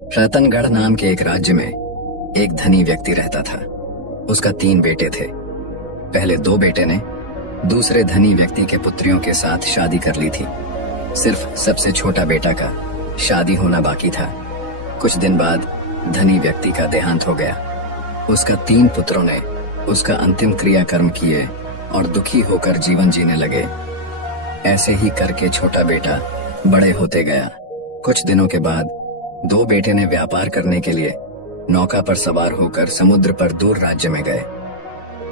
रतनगढ़ नाम के एक राज्य में एक धनी व्यक्ति रहता था। उसका 3 बेटे थे। पहले 2 बेटे ने दूसरे धनी व्यक्ति के पुत्रियों के साथ शादी कर ली थी। सिर्फ सबसे छोटा बेटा का शादी होना बाकी था। कुछ दिन बाद धनी व्यक्ति का देहांत हो गया। उसका 3 पुत्रों ने उसका अंतिम क्रियाकर्म किए और दुखी होकर जीवन जीने लगे। ऐसे ही करके छोटा बेटा बड़े होते गया। कुछ दिनों के बाद 2 बेटे ने व्यापार करने के लिए नौका पर सवार होकर समुद्र पर दूर राज्य में गए।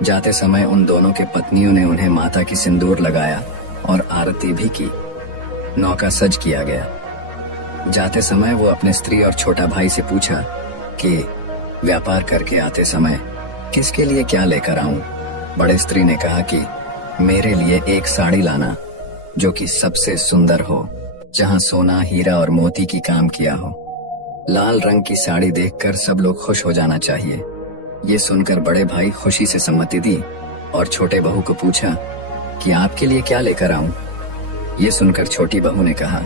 जाते समय उन दोनों के पत्नियों ने उन्हें माता की सिंदूर लगाया और आरती भी की। नौका सज किया गया। जाते समय वो अपने स्त्री और छोटा भाई से पूछा कि व्यापार करके आते समय किसके लिए क्या लेकर आऊं। बड़े स्त्री ने कहा कि मेरे लिए एक साड़ी लाना जो कि सबसे सुंदर हो, जहां सोना, हीरा और मोती की काम किया हो। लाल रंग की साड़ी देखकर सब लोग खुश हो जाना चाहिए। ये सुनकर बड़े भाई खुशी से सम्मति दी और छोटे बहू को पूछा कि आपके लिए क्या लेकर आऊं। ये सुनकर छोटी बहू ने कहा,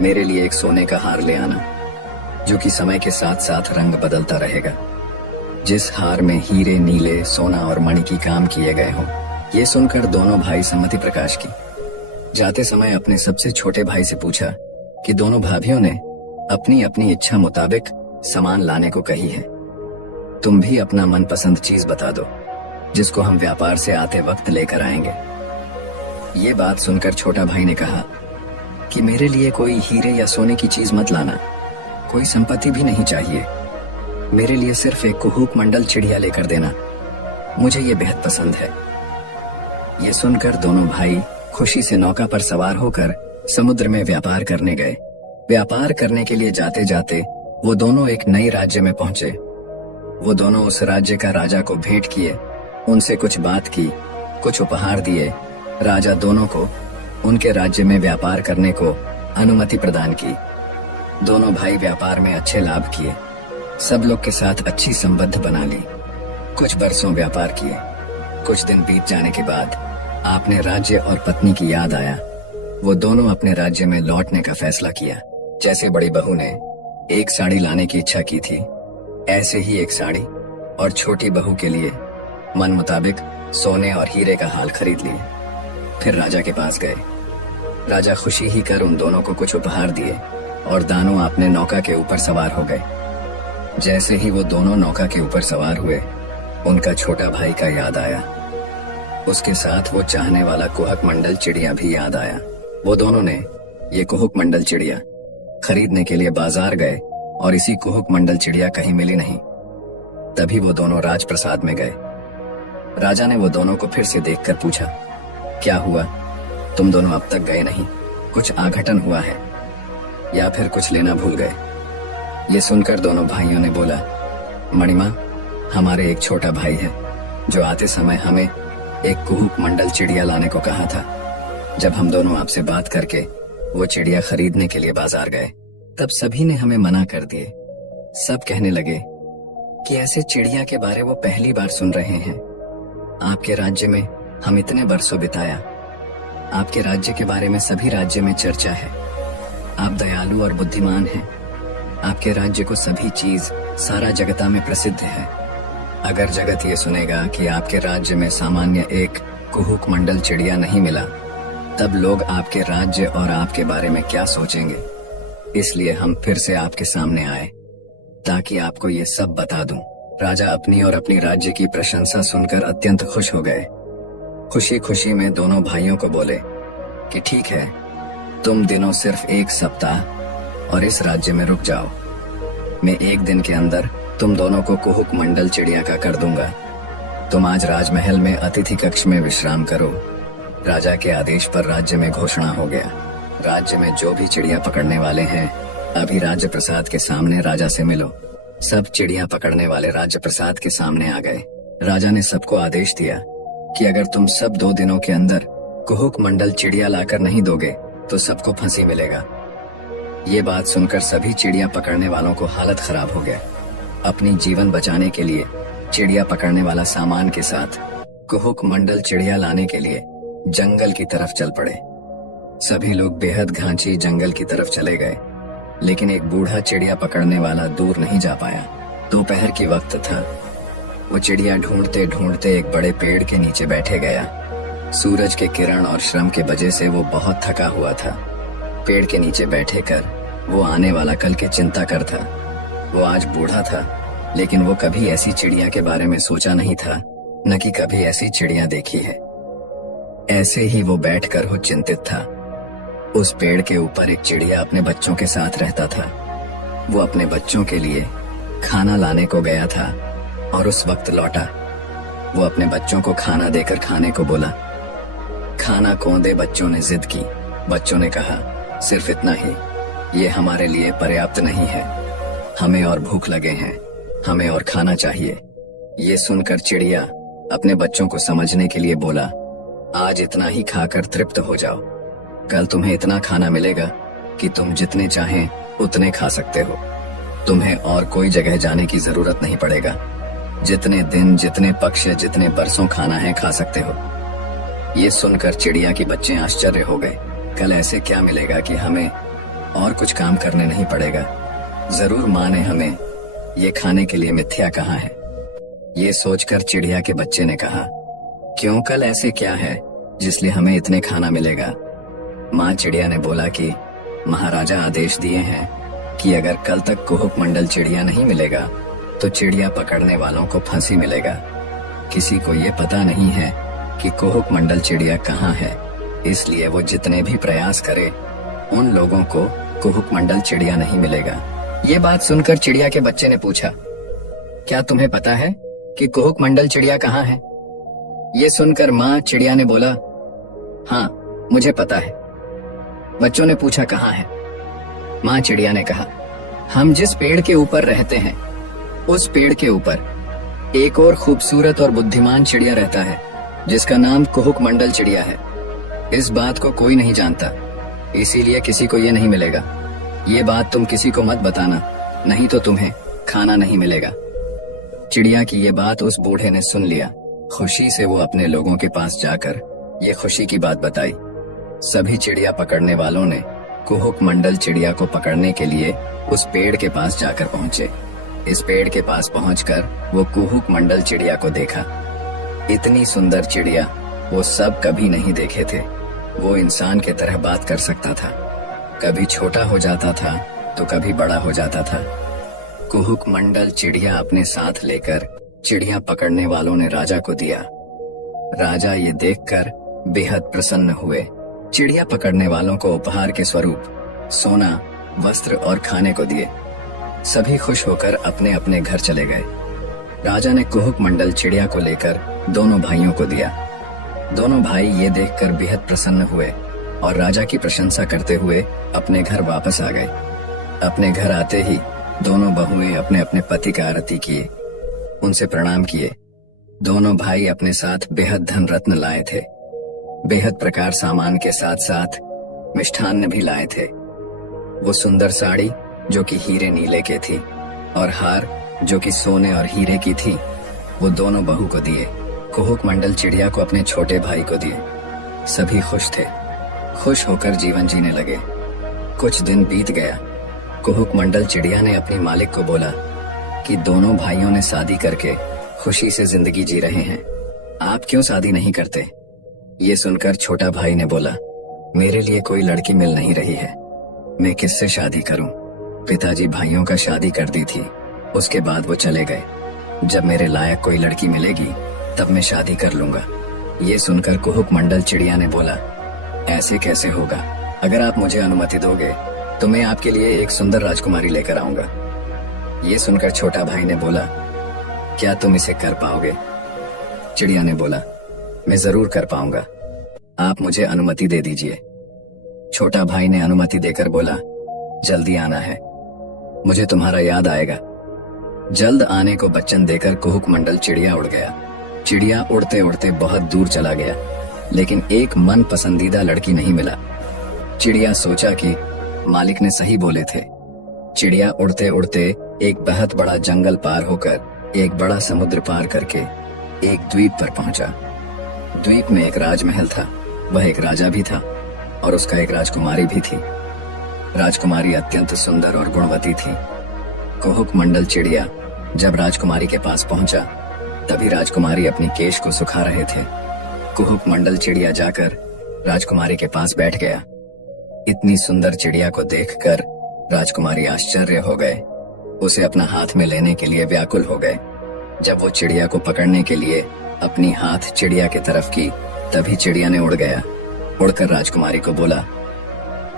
मेरे लिए एक सोने का हार ले आना जो कि समय के साथ साथ रंग बदलता रहेगा, जिस हार में हीरे, नीले, सोना और मणि की काम किए गए हों। ये सुनकर दोनों भाई सम्मति प्रकाश की। जाते समय अपने सबसे छोटे भाई से पूछा कि दोनों भाभियों ने अपनी अपनी इच्छा मुताबिक सामान लाने को कही है। तुम भी अपना मनपसंद चीज बता दो जिसको हम व्यापार से आते वक्त लेकर आएंगे। ये बात सुनकर छोटा भाई ने कहा कि मेरे लिए कोई हीरे या सोने की चीज मत लाना, कोई संपत्ति भी नहीं चाहिए। मेरे लिए सिर्फ एक कुहूक मंडल चिड़िया लेकर देना, मुझे ये बेहद पसंद है। ये सुनकर दोनों भाई खुशी से नौका पर सवार होकर समुद्र में व्यापार करने गए। व्यापार करने के लिए जाते जाते वो दोनों एक नए राज्य में पहुंचे। वो दोनों उस राज्य का राजा को भेंट किए, उनसे कुछ बात की, कुछ उपहार दिए। राजा दोनों को उनके राज्य में व्यापार करने को अनुमति प्रदान की। दोनों भाई व्यापार में अच्छे लाभ किए, सब लोग के साथ अच्छी संबंध बना ली। कुछ बरसों व्यापार किए। कुछ दिन बीत जाने के बाद आपने राज्य और पत्नी की याद आया। वो दोनों अपने राज्य में लौटने का फैसला किया। जैसे बड़ी बहू ने एक साड़ी लाने की इच्छा की थी, ऐसे ही एक साड़ी और छोटी बहू के लिए मन मुताबिक सोने और हीरे का हाल खरीद लिए। फिर राजा के पास गए। राजा खुशी ही कर उन दोनों को कुछ उपहार दिए और दानों अपने नौका के ऊपर सवार हो गए। जैसे ही वो दोनों नौका के ऊपर सवार हुए, उनका छोटा भाई का याद आया। उसके साथ वो चाहने वाला कुहक मंडल चिड़िया भी याद आया। वो दोनों ने ये कुहक मंडल चिड़िया खरीदने के लिए बाजार गए और इसी कुहक मंडल चिड़िया कहीं मिली नहीं। तभी वो दोनों राजप्रसाद में गए। राजा ने वो दोनों को फिर से देखकर पूछा, क्या हुआ, तुम दोनों अब तक गए नहीं? कुछ आघटन हुआ है या फिर कुछ लेना भूल गए? ये सुनकर दोनों भाइयों ने बोला, मणिमा, हमारे एक छोटा भाई है जो आते समय हमें एक कुहक मंडल चिड़िया लाने को कहा था। जब हम दोनों आपसे बात करके वो चिड़िया खरीदने के लिए बाजार गए, तब सभी ने हमें मना कर दिए। सब कहने लगे कि ऐसे चिड़िया के बारे वो पहली बार सुन रहे हैं। आपके राज्य में हम इतने बरसों बिताया। आपके राज्य के बारे में सभी राज्य में चर्चा है। आप दयालु और बुद्धिमान हैं। आपके राज्य को सभी चीज सारा जगता में प्रसिद्ध है। अगर जगत ये सुनेगा कि आपके राज्य में सामान्य एक कुहक मंडल चिड़िया नहीं मिला, तब लोग आपके राज्य और आपके बारे में क्या सोचेंगे। इसलिए हम फिर से आपके सामने आए ताकि आपको ये सब बता दूं। राजा अपनी और अपनी राज्य की प्रशंसा सुनकर अत्यंत खुश हो गए। खुशी खुशी में दोनों भाइयों को बोले कि ठीक है, तुम दिनों सिर्फ 1 सप्ताह और इस राज्य में रुक जाओ। मैं 1 दिन के अंदर तुम दोनों को कुहक मंडल चिड़िया का कर दूंगा। तुम आज राजमहल में अतिथि कक्ष में विश्राम करो। राजा के आदेश पर राज्य में घोषणा हो गया, राज्य में जो भी चिड़िया पकड़ने वाले हैं, अभी राज्य प्रसाद के सामने राजा से मिलो। सब चिड़िया पकड़ने वाले राज्य प्रसाद के सामने आ गए। राजा ने सबको आदेश दिया कि अगर तुम सब 2 दिनों के अंदर कुहक मंडल चिड़िया लाकर नहीं दोगे तो सबको फांसी मिलेगा। ये बात सुनकर सभी चिड़िया पकड़ने वालों को हालत खराब हो गया। अपनी जीवन बचाने के लिए चिड़िया पकड़ने वाला सामान के साथ कुहक मंडल चिड़िया लाने के लिए जंगल की तरफ चल पड़े। सभी लोग बेहद घांची जंगल की तरफ चले गए। लेकिन एक बूढ़ा चिड़िया पकड़ने वाला दूर नहीं जा पाया। दोपहर की वक्त था। वो चिड़िया ढूंढते ढूंढते एक बड़े पेड़ के नीचे बैठे गया। सूरज के किरण और श्रम के वजह से वो बहुत थका हुआ था। पेड़ के नीचे बैठे कर वो आने वाला कल की चिंता कर था। वो आज बूढ़ा था, लेकिन वो कभी ऐसी चिड़िया के बारे में सोचा नहीं था, न कि कभी ऐसी चिड़िया देखी है। ऐसे ही वो बैठकर वो चिंतित था। उस पेड़ के ऊपर एक चिड़िया अपने बच्चों के साथ रहता था। वो अपने बच्चों के लिए खाना लाने को गया था और उस वक्त लौटा। वो अपने बच्चों को खाना देकर खाने को बोला। खाना कौन दे? बच्चों ने जिद की। बच्चों ने कहा, सिर्फ इतना ही, ये हमारे लिए पर्याप्त नहीं है, हमें और भूख लगे हैं, हमें और खाना चाहिए। ये सुनकर चिड़िया अपने बच्चों को समझने के लिए बोला, आज इतना ही खाकर तृप्त हो जाओ, कल तुम्हें इतना खाना मिलेगा कि तुम जितने चाहें उतने खा सकते हो। तुम्हें और कोई जगह जाने की जरूरत नहीं पड़ेगा। जितने दिन, जितने पक्ष, जितने बरसों खाना है खा सकते हो। ये सुनकर चिड़िया के बच्चे आश्चर्य हो गए। कल ऐसे क्या मिलेगा कि हमें और कुछ काम करने नहीं पड़ेगा? जरूर माँ ने हमें ये खाने के लिए मिथ्या कहा है। ये सोचकर चिड़िया के बच्चे ने कहा, क्यों, कल ऐसे क्या है जिसलिए हमें इतने खाना मिलेगा? माँ चिड़िया ने बोला कि महाराजा आदेश दिए हैं कि अगर कल तक कुहुक मंडल चिड़िया नहीं मिलेगा तो चिड़िया पकड़ने वालों को फांसी मिलेगा। किसी को ये पता नहीं है कि कुहुक मंडल चिड़िया कहाँ है, इसलिए वो जितने भी प्रयास करे उन लोगों को कुहुक मंडल चिड़िया नहीं मिलेगा। ये बात सुनकर चिड़िया के बच्चे ने पूछा, क्या तुम्हें पता है कि कुहुक मंडल चिड़िया कहाँ है? ये सुनकर माँ चिड़िया ने बोला, हाँ मुझे पता है। बच्चों ने पूछा, कहाँ है? माँ चिड़िया ने कहा, हम जिस पेड़ के ऊपर रहते हैं उस पेड़ के ऊपर एक और खूबसूरत और बुद्धिमान चिड़िया रहता है जिसका नाम कुहुक मंडल चिड़िया है। इस बात को कोई नहीं जानता, इसीलिए किसी को ये नहीं मिलेगा। ये बात तुम किसी को मत बताना, नहीं तो तुम्हें खाना नहीं मिलेगा। चिड़िया की ये बात उस बूढ़े ने सुन लिया। खुशी से वो अपने लोगों के पास जाकर ये खुशी की बात बताई। सभी चिड़िया पकड़ने वालों ने कुहुक मंडल चिड़िया को पकड़ने के लिए उस पेड़ के पास जाकर पहुंचे। इस पेड़ के पास पहुंचकर वो कुहुक मंडल चिड़िया को देखा। इतनी सुंदर चिड़िया वो सब कभी नहीं देखे थे। वो इंसान के तरह बात कर सकता था, कभी छोटा हो जाता था तो कभी बड़ा हो जाता था। कुहुक मंडल चिड़िया अपने साथ लेकर चिड़िया पकड़ने वालों ने राजा को दिया। राजा ये देखकर बेहद प्रसन्न हुए। चिड़िया पकड़ने वालों को उपहार के स्वरूप सोना, वस्त्र और खाने को दिए। सभी खुश होकर अपने अपने घर चले गए। राजा ने कुहुक मंडल चिड़िया को लेकर दोनों भाइयों को दिया। दोनों भाई ये देखकर बेहद प्रसन्न हुए और राजा की प्रशंसा करते हुए अपने घर वापस आ गए। अपने घर आते ही दोनों बहुएं अपने अपने पति का आरती किए, उनसे प्रणाम किए। दोनों भाई अपने साथ बेहद धन रत्न लाए थे। बेहद प्रकार सामान के साथ साथ मिष्ठान्न भी लाए थे। वो सुंदर साड़ी जो कि हीरे नीले के थी और हार जो कि सोने और हीरे की थी, वो दोनों बहू को दिए। कुहुक मंडल चिड़िया को अपने छोटे भाई को दिए। सभी खुश थे, खुश होकर जीवन जीने लगे। कुछ दिन बीत गया। कुहुक मंडल चिड़िया ने अपने मालिक को बोला कि दोनों भाइयों ने शादी करके खुशी से जिंदगी जी रहे हैं, आप क्यों शादी नहीं करते? ये सुनकर छोटा भाई ने बोला, मेरे लिए कोई लड़की मिल नहीं रही है, मैं किससे शादी करूं? पिताजी भाइयों का शादी कर दी थी, उसके बाद वो चले गए। जब मेरे लायक कोई लड़की मिलेगी तब मैं शादी कर लूंगा। ये सुनकर कुहुक मंडल चिड़िया ने बोला, ऐसे कैसे होगा? अगर आप मुझे अनुमति दोगे तो मैं आपके लिए एक सुंदर राजकुमारी लेकर आऊंगा। ये सुनकर छोटा भाई ने बोला, क्या तुम इसे कर पाओगे? चिड़िया ने बोला, मैं जरूर कर पाऊंगा, आप मुझे अनुमति दे दीजिए। छोटा भाई ने अनुमति देकर बोला, जल्दी आना है, मुझे तुम्हारा याद आएगा। जल्द आने को वचन देकर कुहुक मंडल चिड़िया उड़ गया। चिड़िया उड़ते उड़ते बहुत दूर चला गया, लेकिन एक मन पसंदीदा लड़की नहीं मिला। चिड़िया सोचा कि मालिक ने सही बोले थे। चिड़िया उड़ते उड़ते एक बहुत बड़ा जंगल पार होकर एक बड़ा समुद्र पार करके एक द्वीप पर पहुंचा। द्वीप में एक राजमहल था। वह एक राजा भी था और उसका एक राजकुमारी भी थी। राजकुमारी अत्यंत सुंदर और गुणवती थी। कुहुक मंडल चिड़िया जब राजकुमारी के पास पहुंचा तभी राजकुमारी अपनी केश को सुखा रहे थे। कुहुक मंडल चिड़िया जाकर राजकुमारी के पास बैठ गया। इतनी सुंदर चिड़िया को देखकर राजकुमारी आश्चर्य हो गए। उसे अपना हाथ में लेने के लिए व्याकुल हो गए। जब वो चिड़िया को पकड़ने के लिए अपनी हाथ चिड़िया की तरफ की तभी चिड़िया ने उड़ गया। उड़कर राजकुमारी को बोला,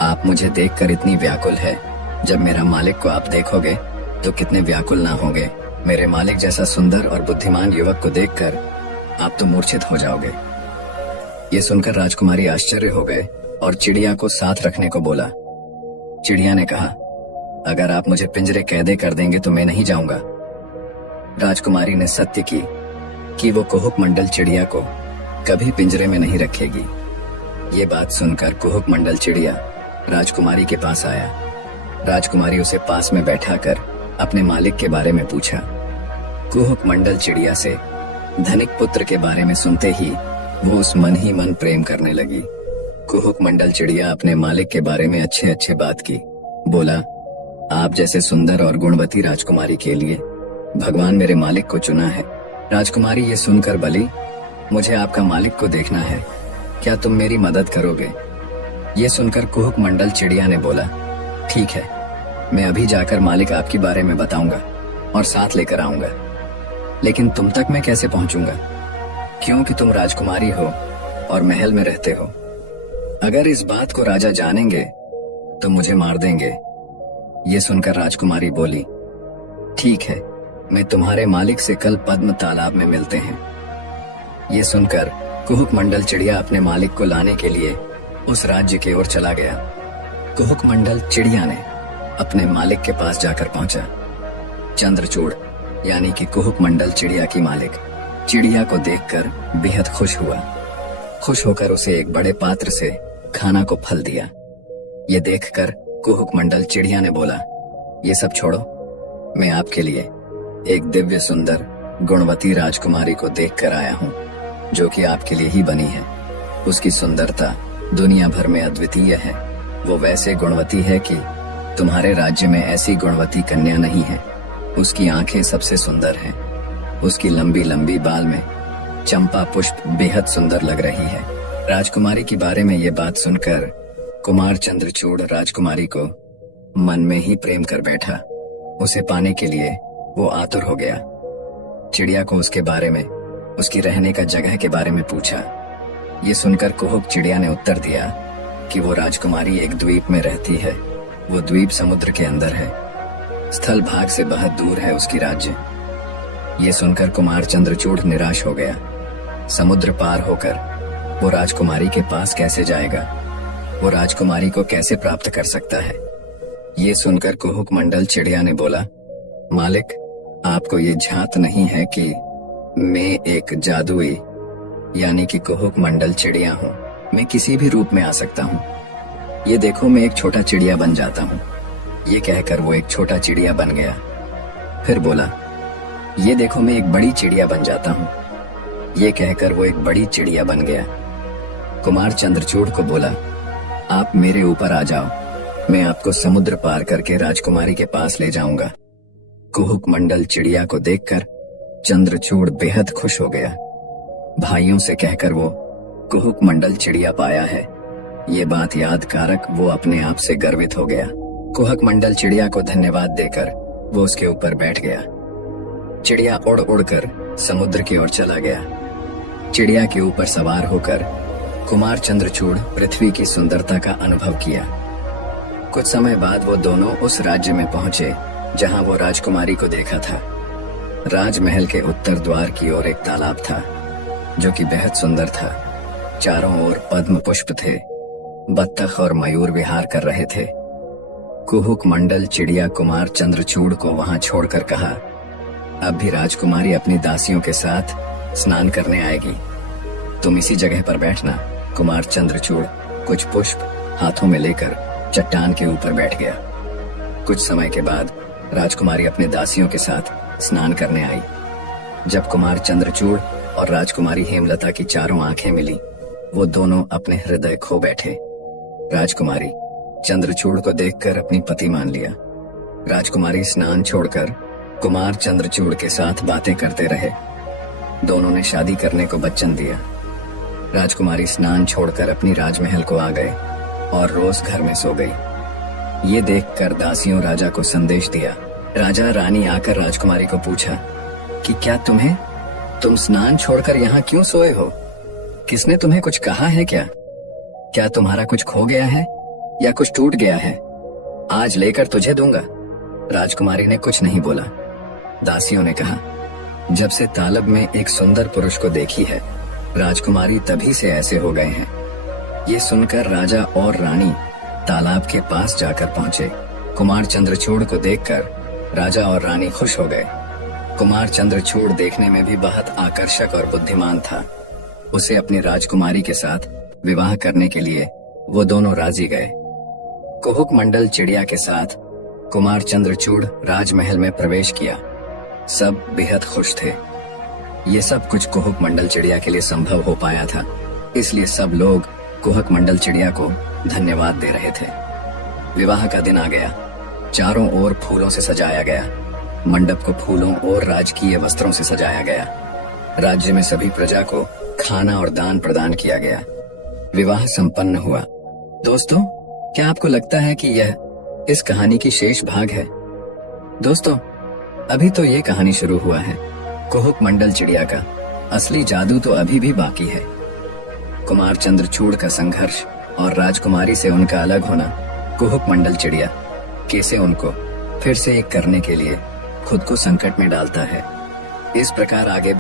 आप मुझे देखकर इतनी व्याकुल है, जब मेरा मालिक को आप देखोगे तो कितने व्याकुल ना होगे। मेरे मालिक जैसा सुंदर और बुद्धिमान युवक को देखकर आप तो मूर्छित हो जाओगे। ये सुनकर राजकुमारी आश्चर्य हो गए और चिड़िया को साथ रखने को बोला। चिड़िया ने कहा, अगर आप मुझे पिंजरे कैदे कर देंगे तो मैं नहीं जाऊंगा। राजकुमारी ने सत्य की कि वो कुहुक मंडल चिड़िया को कभी पिंजरे में नहीं रखेगी। ये बात सुनकर कुहुक मंडल चिड़िया राजकुमारी के पास आया। राजकुमारी उसे पास में बैठाकर अपने मालिक के बारे में पूछा। कुहुक मंडल चिड़िया से धनिक पुत्र के बारे में सुनते ही वो उस मन ही मन प्रेम करने लगी। कुहुक मंडल चिड़िया अपने मालिक के बारे में अच्छे अच्छे बात की। बोला, आप जैसे सुंदर और गुणवती राजकुमारी के लिए भगवान मेरे मालिक को चुना है। राजकुमारी ये सुनकर बोली, मुझे आपका मालिक को देखना है, क्या तुम मेरी मदद करोगे? ये सुनकर कुहुक मंडल चिड़िया ने बोला, ठीक है, मैं अभी जाकर मालिक आपके बारे में बताऊंगा और साथ लेकर आऊंगा। लेकिन तुम तक मैं कैसे पहुंचूंगा, क्योंकि तुम राजकुमारी हो और महल में रहते हो। अगर इस बात को राजा जानेंगे तो मुझे मार देंगे। ये सुनकर राजकुमारी बोली, ठीक है, मैं तुम्हारे मालिक से कल पद्म तालाब में मिलते हैं। ये सुनकर कुहुक मंडल चिड़िया अपने मालिक को लाने के लिए उस राज्य की ओर चला गया। कुहुक मंडल चिड़िया ने अपने मालिक के पास जाकर पहुंचा। चंद्रचूड़ यानी कि कुहुक मंडल चिड़िया की मालिक चिड़िया को देखकर बेहद खुश हुआ। खुश होकर उसे एक बड़े पात्र से खाना को फल दिया। ये देखकर कुहुक मंडल चिड़िया ने बोला, ये सब छोड़ो, मैं आपके लिए एक दिव्य सुंदर गुणवती राजकुमारी को देखकर आया हूँ, जो कि आपके लिए ही बनी है। उसकी सुंदरता दुनिया भर में अद्वितीय है। वो वैसे गुणवती है कि तुम्हारे राज्य में ऐसी गुणवती कन्या नहीं है। उसकी आंखें सबसे सुंदर हैं। उसकी लंबी लंबी बाल में चंपा पुष्प बेहद सुंदर लग रही है। राजकुमारी के बारे में ये बात सुनकर कुमार चंद्रचूड़ राजकुमारी को मन में ही प्रेम कर बैठा। उसे पाने के लिए वो आतुर हो गया। चिड़िया को उसके बारे में, उसकी रहने का जगह के बारे में पूछा। ये सुनकर कुहुक चिड़िया ने उत्तर दिया कि वो राजकुमारी एक द्वीप में रहती है। वो द्वीप समुद्र के अंदर है। स्थल भाग से बहुत दूर है उसकी राज्य। ये सुनकर कुमार चंद्रचूड़ निराश हो गया। समुद्र पार होकर वो राजकुमारी के पास कैसे जाएगा? वो राजकुमारी को कैसे प्राप्त कर सकता है? ये सुनकर कुहुक मंडल चिड़िया ने बोला, मालिक, आपको ये झात नहीं है कि मैं एक जादुई यानी कि कुहुक मंडल चिड़िया हूँ। मैं किसी भी रूप में आ सकता हूँ। ये देखो, मैं एक छोटा चिड़िया बन जाता हूँ। ये कहकर वो एक छोटा चिड़िया बन गया। फिर बोला, ये देखो, मैं एक बड़ी चिड़िया बन जाता हूँ। ये कहकर वो एक बड़ी चिड़िया बन गया। कुमार चंद्रचूड़ को बोला, आप मेरे ऊपर आ जाओ, मैं आपको समुद्र पार करके राजकुमारी के पास ले जाऊंगा। कुहुक मंडल चिड़िया को देखकर चंद्रचूड़ बेहद खुश हो गया। भाइयों से कहकर वो कुहुक मंडल चिड़िया पाया है, ये बात याद कारक वो अपने आप से गर्वित हो गया। कुहुक मंडल चिड़िया को धन्यवाद देकर वो उसके ऊपर बैठ गया। चिड़िया उड़ उड़कर समुद्र की ओर चला गया। चिड़िया के ऊपर सवार होकर कुमार चंद्रचूड़ पृथ्वी की सुंदरता का अनुभव किया। कुछ समय बाद वो दोनों उस राज्य में पहुंचे जहां वो राजकुमारी को देखा था। राजमहल के उत्तर द्वार की ओर एक तालाब था जो कि बेहद सुंदर था। चारों ओर पद्म पुष्प थे। बत्तख और मयूर विहार कर रहे थे। कुहुक मंडल चिड़िया कुमार चंद्रचूड़ को वहां छोड़कर कहा, अब भी राजकुमारी अपनी दासियों के साथ स्नान करने आएगी, तुम इसी जगह पर बैठना। कुमार चंद्रचूड़ कुछ पुष्प हाथों में लेकर चट्टान के ऊपर बैठ गया। कुछ समय के बाद राजकुमारी अपने दासियों के साथ स्नान करने आई। जब कुमार चंद्रचूड़ और राजकुमारी हेमलता की 4 आंखें मिली, वो दोनों अपने हृदय खो बैठे। राजकुमारी चंद्रचूड़ को देखकर अपनी पति मान लिया। राजकुमारी स्नान छोड़कर कुमार चंद्रचूड़ के साथ बातें करते रहे। दोनों ने शादी करने को वचन दिया। राजकुमारी स्नान छोड़कर अपनी राजमहल को आ गए और रोज घर में सो गई। ये देखकर दासियों राजा को संदेश दिया। राजा रानी आकर राजकुमारी को पूछा कि क्या तुम स्नान छोड़कर यहाँ क्यों सोए हो? किसने तुम्हें कुछ कहा है क्या? क्या तुम्हारा कुछ खो गया है या कुछ टूट गया है? आज लेकर तुझे दूंगा। राजकुमारी ने कुछ नहीं बोला। दासियों ने कहा, जब से तालब में एक सुंदर पुरुष को देखी है, राजकुमारी तभी से ऐसे हो गए हैं। ये सुनकर राजा और रानी तालाब के पास जाकर पहुंचे। कुमार चंद्रचूड़ को देखकर राजा और रानी खुश हो गए। कुमार चंद्रचूड़ देखने में भी बहुत आकर्षक और बुद्धिमान था। उसे अपनी राजकुमारी के साथ विवाह करने के लिए वो दोनों राजी गए। कुहुक मंडल चिड़िया के साथ कुमार चंद्रचूड़ राजमहल में प्रवेश किया। सब बेहद खुश थे। ये सब कुछ कुहुक मंडल चिड़िया के लिए संभव हो पाया था, इसलिए सब लोग कुहुक मंडल चिड़िया को धन्यवाद दे रहे थे। विवाह का दिन आ गया। चारों ओर फूलों से सजाया गया। मंडप को फूलों और राजकीय वस्त्रों से सजाया गया। राज्य में सभी प्रजा को खाना और दान प्रदान किया गया। विवाह संपन्न हुआ। दोस्तों, क्या आपको लगता है कि यह इस कहानी की शेष भाग है? दोस्तों, अभी तो ये कहानी शुरू हुआ है। कुहुक मंडल चिड़िया का असली जादू तो अभी भी बाकी है। कुमार चंद्रचूड़ का संघर्ष और राजकुमारी से उनका अलग होना, कुहुक मंडल चिड़िया कैसे उनको फिर से एक करने के लिए खुद को संकट में डालता है। इस प्रकार आगे